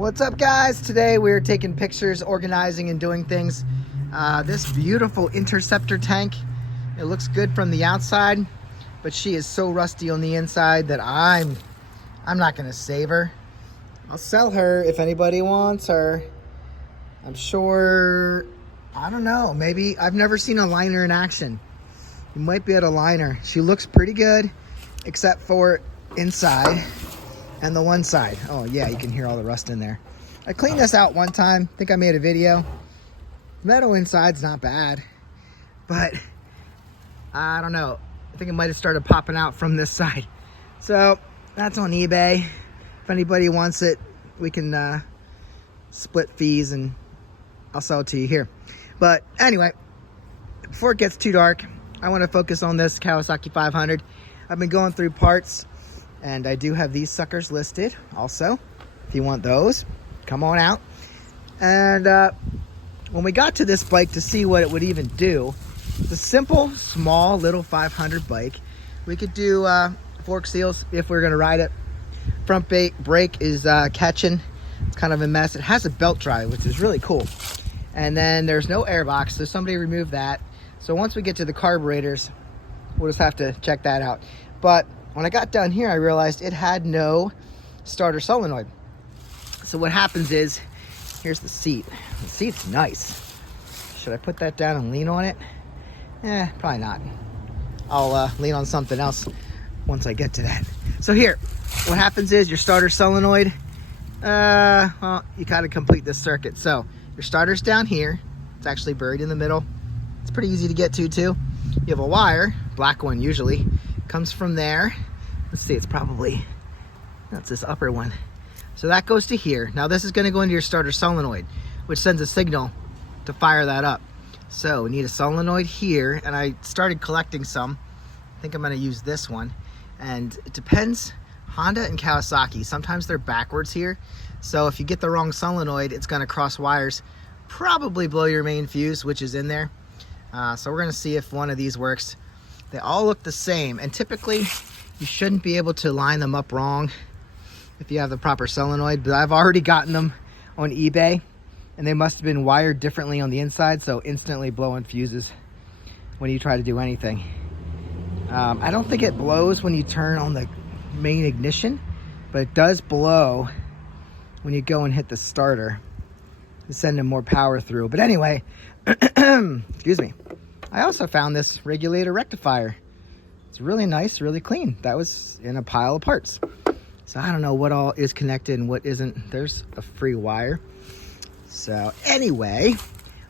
What's up, guys? Today we're taking pictures, organizing and doing things. This beautiful Interceptor tank, it looks good from the outside, but she is so rusty on the inside that I'm not gonna save her. I'll sell her if anybody wants her. I'm sure, I don't know, maybe I've never seen a liner in action. You might be at a liner. She looks pretty good, except for inside and the one side. Oh yeah, you can hear all the rust in there. I cleaned this out one time. I think I made a video. Metal inside's not bad, but I don't know. I think it might have started popping out from this side. So that's on eBay. If anybody wants it, we can split fees and I'll sell it to you here. But anyway, before it gets too dark, I want to focus on this Kawasaki 500. I've been going through parts, and I do have these suckers listed also. If you want those, come on out. And when we got to this bike to see what it would even do, the simple, small, little 500 bike, we could do fork seals if we're going to ride it. Front brake is catching. It's kind of a mess. It has a belt drive, which is really cool. And then there's no airbox, so somebody removed that. So once we get to the carburetors, we'll just have to check that out. But when I got down here, I realized it had no starter solenoid. So what happens is, here's the seat. The seat's nice. Should I put that down and lean on it? Probably not. I'll lean on something else once I get to that. So here, what happens is your starter solenoid, well, you gotta complete this circuit. So your starter's down here. It's actually buried in the middle. It's pretty easy to get to too. You have a wire, black one usually, comes from there. Let's see, it's probably, that's this upper one. So that goes to here. Now this is gonna go into your starter solenoid, which sends a signal to fire that up. So we need a solenoid here, and I started collecting some. I think I'm gonna use this one. And it depends, Honda and Kawasaki, sometimes they're backwards here. So if you get the wrong solenoid, it's gonna cross wires, probably blow your main fuse, which is in there. So we're gonna see if one of these works. They all look the same, and typically you shouldn't be able to line them up wrong if you have the proper solenoid, but I've already gotten them on eBay, and they must have been wired differently on the inside, so instantly blowing fuses when you try to do anything. I don't think it blows when you turn on the main ignition, but it does blow when you go and hit the starter to send more power through. But anyway, excuse me. I also found this regulator rectifier. It's really nice, really clean. That was in a pile of parts. So I don't know what all is connected and what isn't. There's a free wire. So anyway,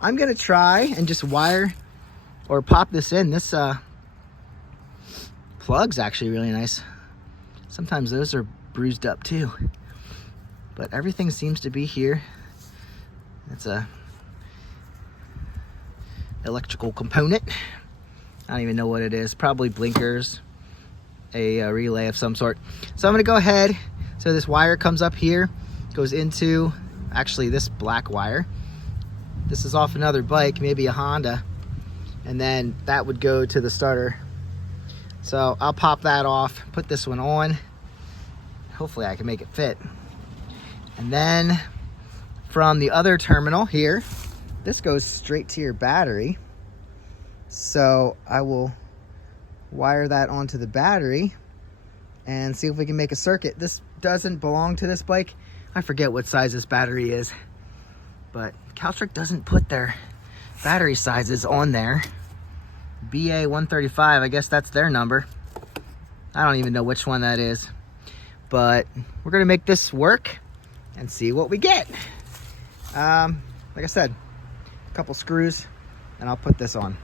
I'm gonna try and just wire or pop this in. This plug's actually really nice. Sometimes those are bruised up too. But everything seems to be here. It's a electrical component. I don't even know what it is. Probably blinkers, a relay of some sort. So I'm gonna go ahead. So this wire comes up here, goes into actually this black wire. This is off another bike, maybe a Honda, and then that would go to the starter. So I'll pop that off, put this one on. Hopefully I can make it fit. And then from the other terminal here, this goes straight to your battery. So I will wire that onto the battery and see if we can make a circuit. This doesn't belong to this bike. I forget what size this battery is, but Caltrick doesn't put their battery sizes on there. BA135, I guess that's their number. I don't even know which one that is, but we're gonna make this work and see what we get. Like I said, a couple screws and I'll put this on.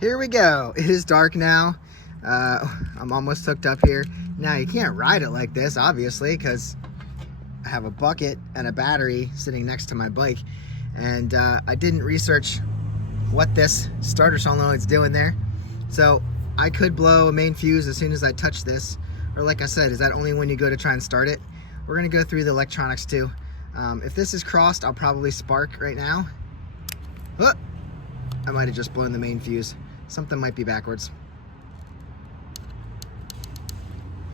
Here we go. It is dark now. I'm almost hooked up here. Now you can't ride it like this, obviously, because I have a bucket and a battery sitting next to my bike. And I didn't research what this starter solenoid's doing there. So I could blow a main fuse as soon as I touch this. Or like I said, is that only when you go to try and start it? We're gonna go through the electronics too. If this is crossed, I'll probably spark right now. Oh, I might have just blown the main fuse. Something might be backwards.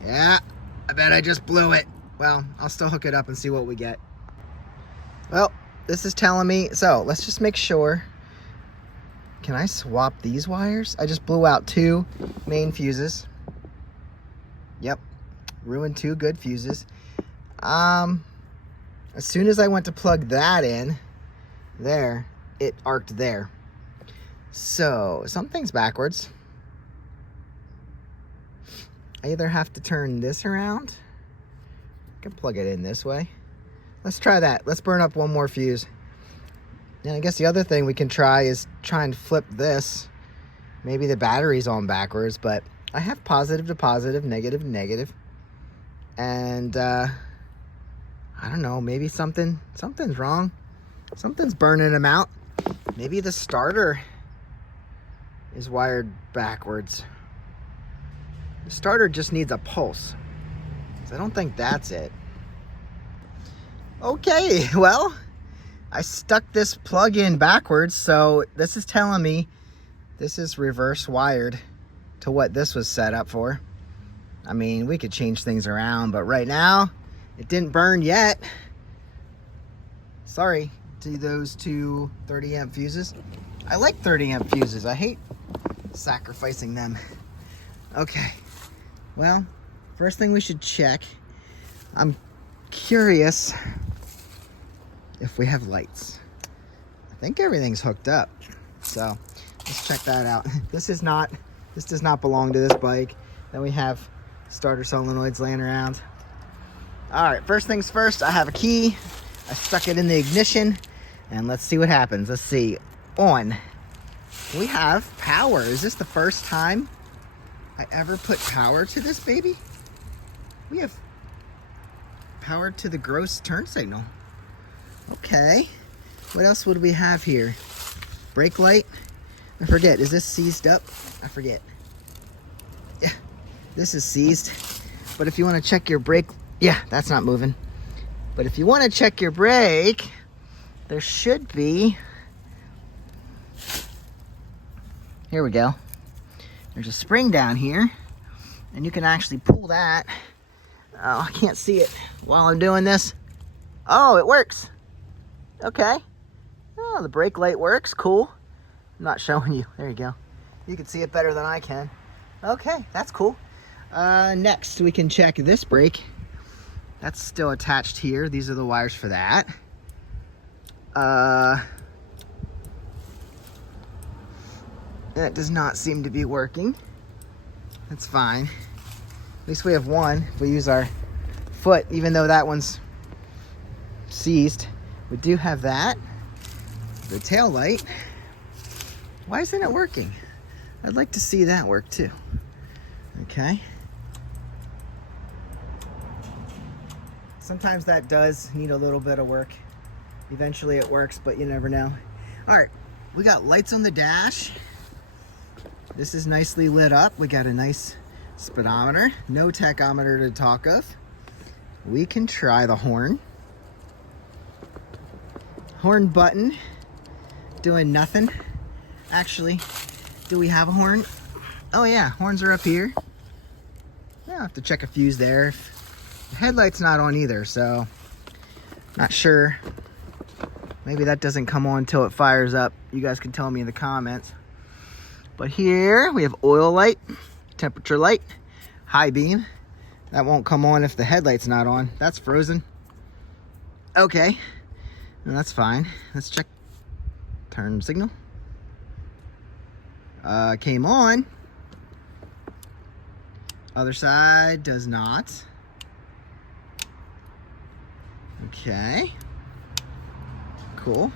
Yeah, I bet I just blew it. well, I'll still hook it up and see what we get. Well, this is telling me, so let's just make sure. Can I swap these wires? I just blew out 2 main fuses. Yep, ruined 2 good fuses. As soon as I went to plug that in, there, it arced there. So, something's backwards. I either have to turn this around. I can plug it in this way. Let's try that. Let's burn up 1 more fuse. And I guess the other thing we can try is try and flip this. Maybe the battery's on backwards, but I have positive to positive, negative to negative. And I don't know, maybe something's wrong. Something's burning them out. Maybe the starter is wired backwards. The starter just needs a pulse. So I don't think that's it. Okay, well, I stuck this plug in backwards, so this is telling me this is reverse wired to what this was set up for. I mean, we could change things around, but right now, it didn't burn yet. Sorry to those 2 30 amp fuses. I like 30 amp fuses. I hate sacrificing them. Okay, well, first thing we should check, I'm curious if we have lights. I think everything's hooked up. So let's check that out. This does not belong to this bike. Then we have starter solenoids laying around. All right, first things first, I have a key. I stuck it in the ignition and let's see what happens. Let's see, on. We have power. Is this the first time I ever put power to this baby? We have power to the gross turn signal. Okay, what else would we have here? Brake light. I forget, is this seized up? I forget. Yeah, this is seized. But if you want to check your brake, yeah, that's not moving. But if you want to check your brake, there should be, here we go. There's a spring down here, and you can actually pull that. Oh, I can't see it while I'm doing this. Oh, it works. Okay. Oh, the brake light works. Cool. I'm not showing you. There you go. You can see it better than I can. Okay, that's cool. Next, we can check this brake. That's still attached here. These are the wires for that. That does not seem to be working. That's fine. At least we have one. If we use our foot, even though that one's seized, we do have that. The tail light. Why isn't it working? I'd like to see that work too. Okay. Sometimes that does need a little bit of work. Eventually it works, but you never know. All right, we got lights on the dash. This is nicely lit up. We got a nice speedometer. No tachometer to talk of. We can try the horn. Horn button, doing nothing. Actually, do we have a horn? Oh yeah, horns are up here. Yeah, I'll have to check a fuse there. The headlight's not on either, so not sure. Maybe that doesn't come on until it fires up. You guys can tell me in the comments. But here we have oil light, temperature light, high beam. That won't come on if the headlight's not on. That's frozen. Okay, and that's fine. Let's check turn signal. Came on. Other side does not. Okay. Cool.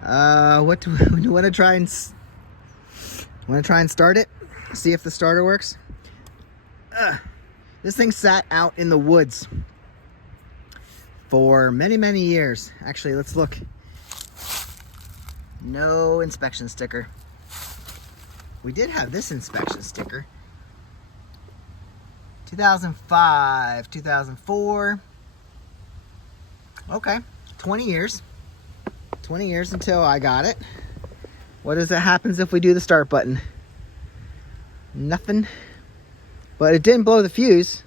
What do we want to try and start it? See if the starter works. This thing sat out in the woods for many, many years. Actually, let's look. No inspection sticker. We did have this inspection sticker. 2005, 2004. Okay, 20 years. 20 years until I got it. What is it happens if we do the start button? Nothing. But it didn't blow the fuse.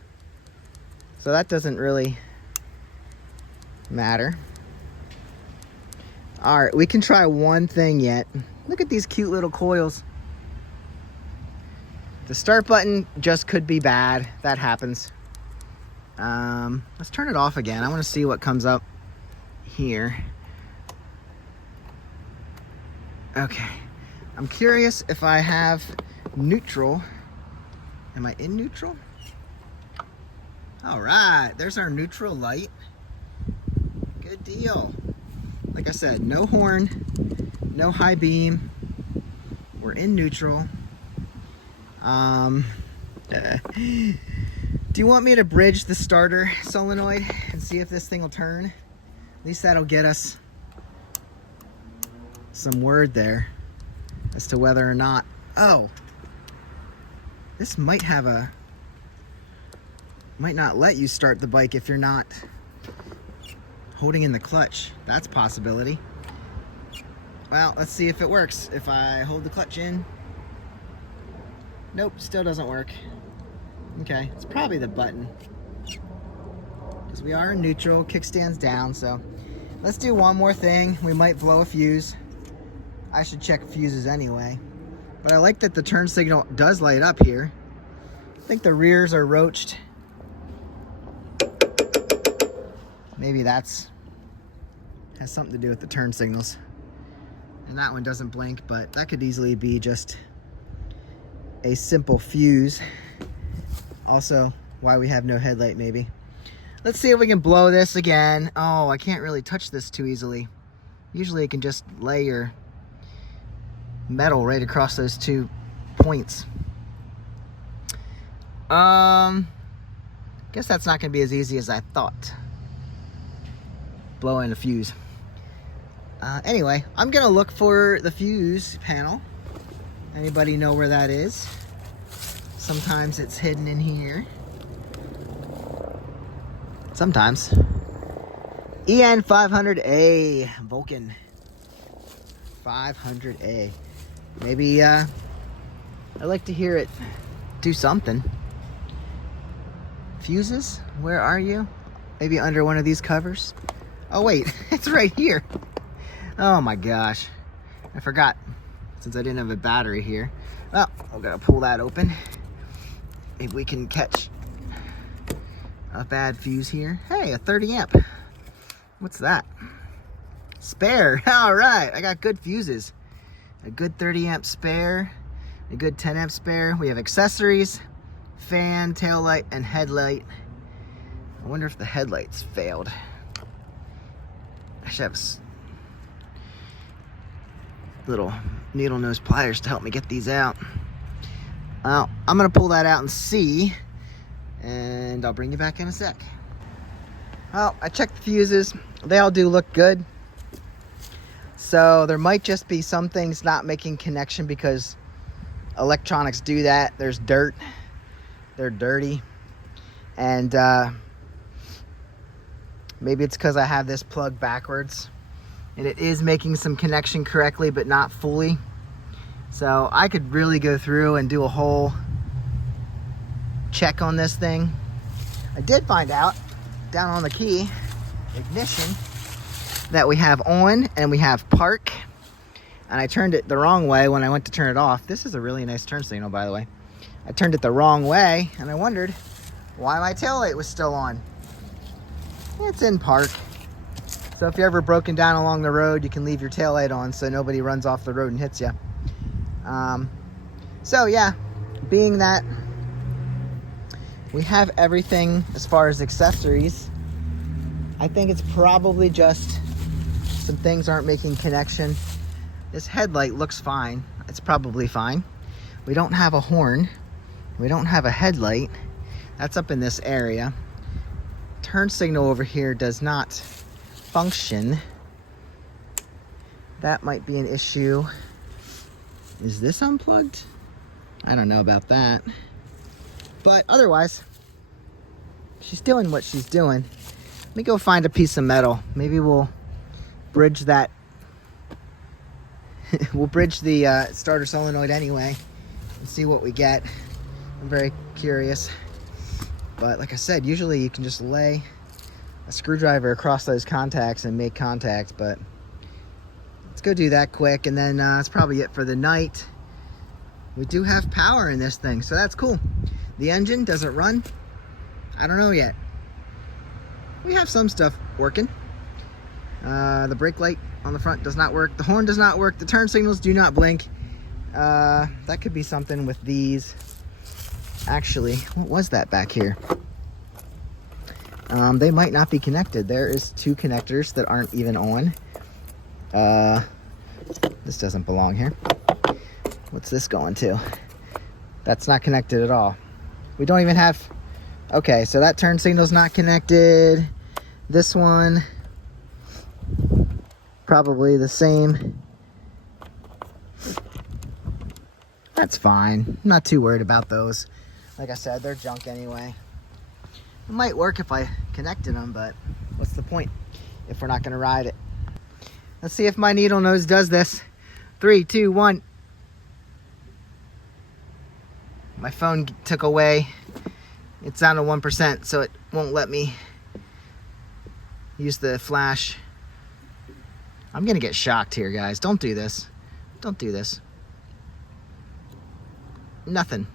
So that doesn't really matter. All right, we can try one thing yet. Look at these cute little coils. The start button just could be bad. That happens. Let's turn it off again. I want to see what comes up here. Okay. I'm curious if I have neutral. Am I in neutral? All right, there's our neutral light. Good deal. Like I said, no horn, no high beam. We're in neutral. Do you want me to bridge the starter solenoid and see if this thing will turn? At least that'll get us some word there as to whether or not. Oh, this might have a, might not let you start the bike if you're not holding in the clutch. That's a possibility. Well, let's see if it works. If I hold the clutch in. Nope, still doesn't work. Okay, it's probably the button. Because we are in neutral, kickstand's down, so let's do one more thing. We might blow a fuse. I should check fuses anyway. But I like that the turn signal does light up here. I think the rears are roached. Maybe that's has something to do with the turn signals. And that one doesn't blink, but that could easily be just a simple fuse. Also, why we have no headlight maybe. Let's see if we can blow this again. Oh, I can't really touch this too easily. Usually you can just lay your metal right across those 2 points. Guess that's not gonna be as easy as I thought. Blowing a fuse. Anyway, I'm gonna look for the fuse panel. Anybody know where that is? Sometimes it's hidden in here. Sometimes. EN500A Vulcan. 500A. Maybe I'd like to hear it do something. Fuses, where are you? Maybe under one of these covers? Oh wait, it's right here. Oh my gosh. I forgot, since I didn't have a battery here. Well, I'm gonna pull that open. Maybe we can catch a bad fuse here. Hey, a 30 amp. What's that? Spare. All right, I got good fuses. A good 30 amp spare, a good 10 amp spare. We have accessories, fan, tail light, and headlight. I wonder if the headlights failed. I should have little needle nose pliers to help me get these out. I'm gonna pull that out and see, and I'll bring you back in a sec. Well, I checked the fuses. They all do look good. So there might just be some things not making connection because electronics do that. There's dirt. They're dirty. And maybe it's because I have this plugged backwards. And it is making some connection correctly, but not fully. So I could really go through and do a whole check on this thing. I did find out down on the key, ignition, that we have on and we have park. And I turned it the wrong way when I went to turn it off. This is a really nice turn signal, by the way. I turned it the wrong way and I wondered why my taillight was still on. It's in park. So if you're ever broken down along the road, you can leave your taillight on so nobody runs off the road and hits you. So yeah, being that we have everything as far as accessories, I think it's probably just some things aren't making connection. This headlight looks fine. It's probably fine. We don't have a horn. We don't have a headlight. That's up in this area. Turn signal over here does not function. That might be an issue. Is this unplugged? I don't know about that. But otherwise, she's doing what she's doing. Let me go find a piece of metal. Maybe we'll bridge that. We'll bridge the starter solenoid anyway and see what we get. I'm very curious. But like I said, usually you can just lay a screwdriver across those contacts and make contact, but let's go do that quick, and then that's probably it for the night. We do have power in this thing, so that's cool. The engine doesn't run. I don't know yet. We have some stuff working. The brake light on the front does not work. The horn does not work. The turn signals do not blink. That could be something with these. Actually, what was that back here? They might not be connected. There is 2 connectors that aren't even on. This doesn't belong here. What's this going to? That's not connected at all. We don't even have... Okay, so that turn signal's not connected. This one, probably the same. That's fine. I'm not too worried about those. Like I said, they're junk anyway. It might work if I connected them, but what's the point if we're not going to ride it? Let's see if my needle nose does this. 3, 2, 1. My phone took away. It's down to 1%, so it won't let me use the flash. I'm gonna get shocked here, guys. Don't do this. Don't do this. Nothing.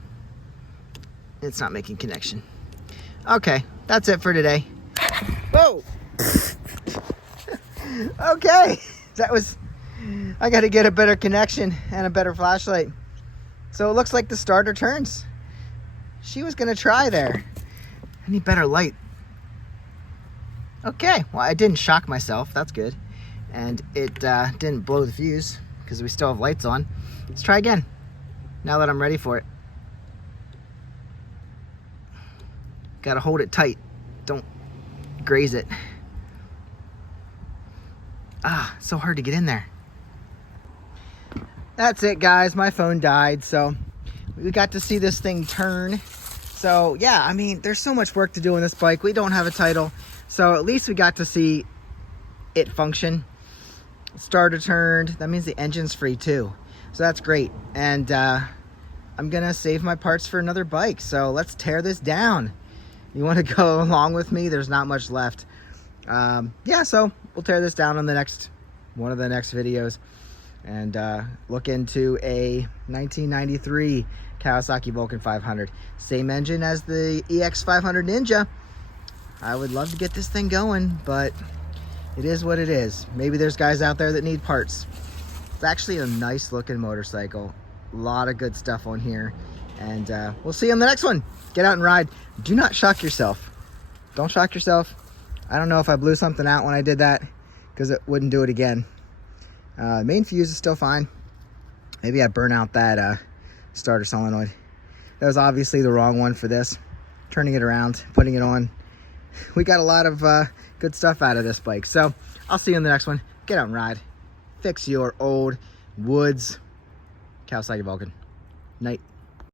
It's not making connection. Okay, that's it for today. Whoa! Okay, that was... I gotta get a better connection and a better flashlight. So it looks like the starter turns. She was gonna try there. I need better light. Okay, well, I didn't shock myself. That's good. And it didn't blow the fuse because we still have lights on. Let's try again now that I'm ready for it. Gotta hold it tight. Don't graze it. Ah, so hard to get in there. That's it, guys. My phone died, so we got to see this thing turn. So yeah, I mean, there's so much work to do on this bike. We don't have a title, so at least we got to see it function. Starter turned. That means the engine's free too, so that's great. And I'm gonna save my parts for another bike, so let's tear this down. You want to go along with me? There's not much left. Yeah, so we'll tear this down on the next one of the next videos, and look into a 1993 Kawasaki Vulcan 500. Same engine as the EX500 Ninja. I would love to get this thing going, but it is what it is. Maybe there's guys out there that need parts. It's actually a nice looking motorcycle. A lot of good stuff on here, and we'll see you on the next one. Get out and ride. Do not shock yourself. Don't shock yourself. I don't know if I blew something out when I did that, because it wouldn't do it again. Main fuse is still fine. Maybe I burn out that starter solenoid. That was obviously the wrong one for this. Turning it around, putting it on. We got a lot of good stuff out of this bike. So I'll see you in the next one. Get out and ride. Fix your old woods Kawasaki Vulcan. Night.